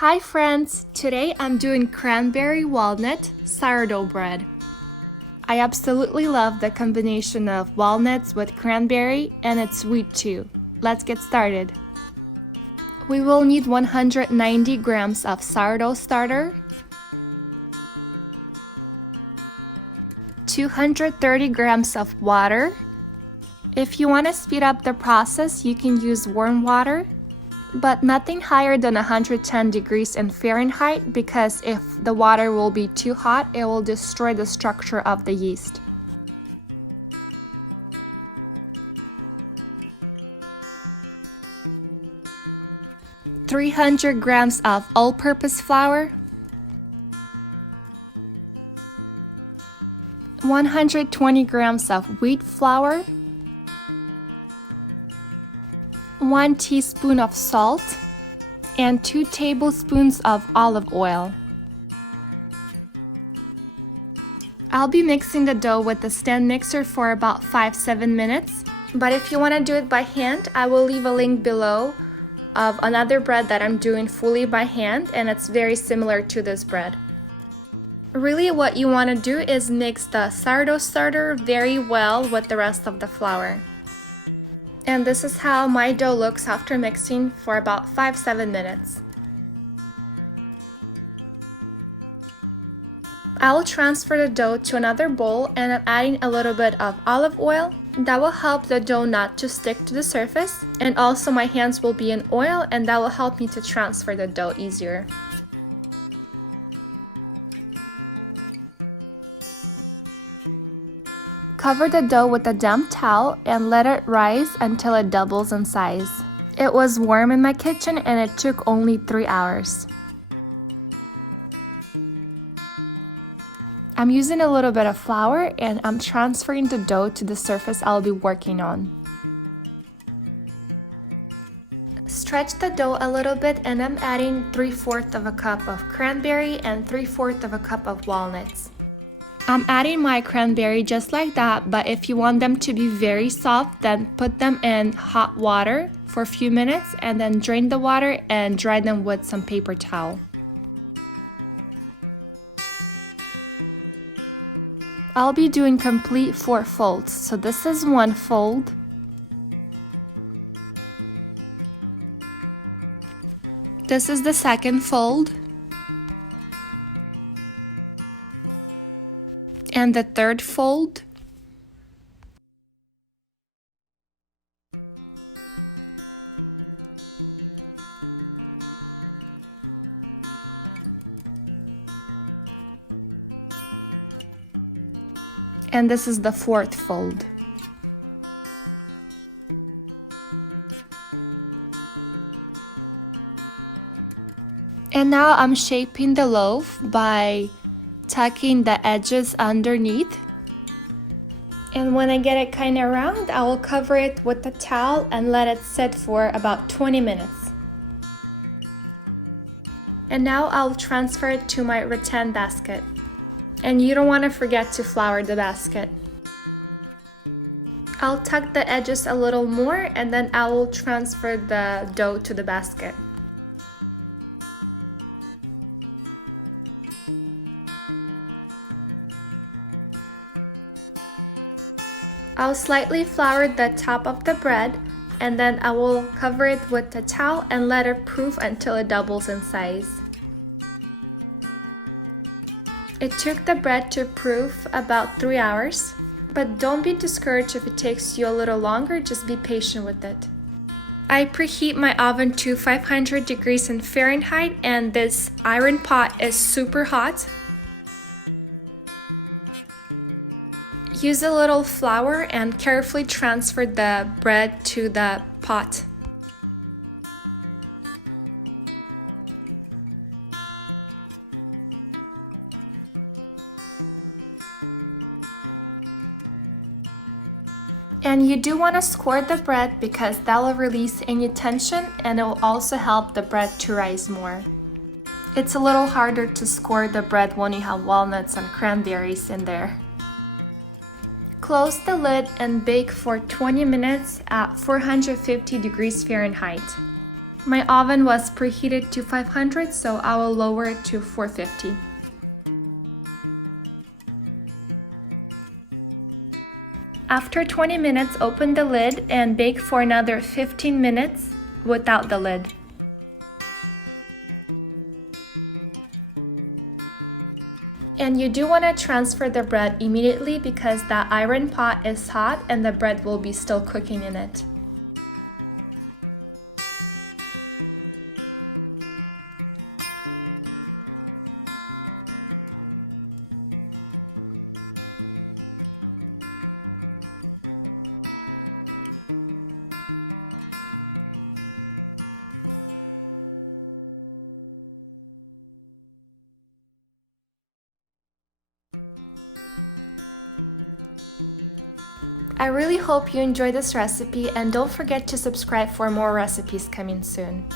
Hi friends! Today I'm doing cranberry walnut sourdough bread. I absolutely love the combination of walnuts with cranberry, and it's sweet too. Let's get started. We will need 190 grams of sourdough starter, 230 grams of water. If you want to speed up the process, you can use warm water, but nothing higher than 110 degrees in Fahrenheit, because if the water will be too hot, it will destroy the structure of the yeast. "300 grams of all-purpose flour, 120 grams of wheat flour, 1 teaspoon of salt, and 2 tablespoons of olive oil. I'll be mixing the dough with the stand mixer for about 5-7 minutes, but if you want to do it by hand, I will leave a link below of another bread that I'm doing fully by hand, and it's very similar to this bread. Really, what you want to do is mix the sourdough starter very well with the rest of the flour. And this is how my dough looks after mixing for about 5-7 minutes. I will transfer the dough to another bowl, and I'm adding a little bit of olive oil. That will help the dough not to stick to the surface, and also my hands will be in oil, and that will help me to transfer the dough easier. Cover the dough with a damp towel and let it rise until it doubles in size. It was warm in my kitchen and it took only 3 hours. I'm using a little bit of flour and I'm transferring the dough to the surface I'll be working on. Stretch the dough a little bit, and I'm adding 3/4 of a cup of cranberry and 3/4 of a cup of walnuts. I'm adding my cranberry just like that, but if you want them to be very soft, then put them in hot water for a few minutes and then drain the water and dry them with some paper towel. I'll be doing complete 4 folds, so this is 1 fold. This is the 2nd fold. And the 3rd fold. And this is the 4th fold. And now I'm shaping the loaf by tucking the edges underneath, and when I get it kind of round, I will cover it with a towel and let it sit for about 20 minutes. And now I'll transfer it to my rattan basket, and you don't want to forget to flour the basket. I'll tuck the edges a little more, and then I will transfer the dough to the basket. I'll slightly flour the top of the bread, and then I will cover it with a towel and let it proof until it doubles in size. It took the bread to proof about 3 hours, but don't be discouraged if it takes you a little longer, just be patient with it. I preheat my oven to 500 degrees in Fahrenheit, and this iron pot is super hot. Use a little flour and carefully transfer the bread to the pot. And you do want to score the bread, because that will release any tension, and it will also help the bread to rise more. It's a little harder to score the bread when you have walnuts and cranberries in there. Close the lid and bake for 20 minutes at 450 degrees Fahrenheit. My oven was preheated to 500, so I will lower it to 450. After 20 minutes, open the lid and bake for another 15 minutes without the lid. And you do want to transfer the bread immediately because that iron pot is hot and the bread will be still cooking in it. I really hope you enjoyed this recipe and don't forget to subscribe for more recipes coming soon.